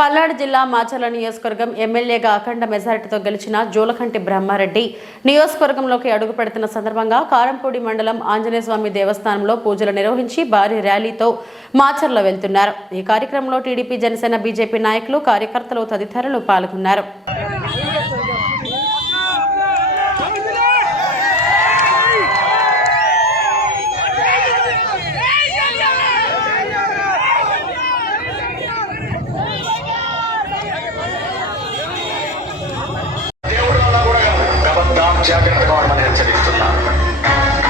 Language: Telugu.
పల్నాడు జిల్లా మాచర్ల నియోజకవర్గం ఎమ్మెల్యేగా అఖండ మెజారిటీతో గెలిచిన జోలకంటి బ్రహ్మారెడ్డి నియోజకవర్గంలోకి అడుగు పెడుతున్న సందర్భంగా కారంపూడి మండలం ఆంజనేయస్వామి దేవస్థానంలో పూజలు నిర్వహించి భారీ ర్యాలీతో మాచర్ల వెళ్తున్నారు. ఈ కార్యక్రమంలో టీడీపీ జనసేన బీజేపీ నాయకులు కార్యకర్తలు తదితరులు పాల్గొన్నారు. జాగ్రత్తగా ఉండమని హెచ్చరిస్తున్నాను.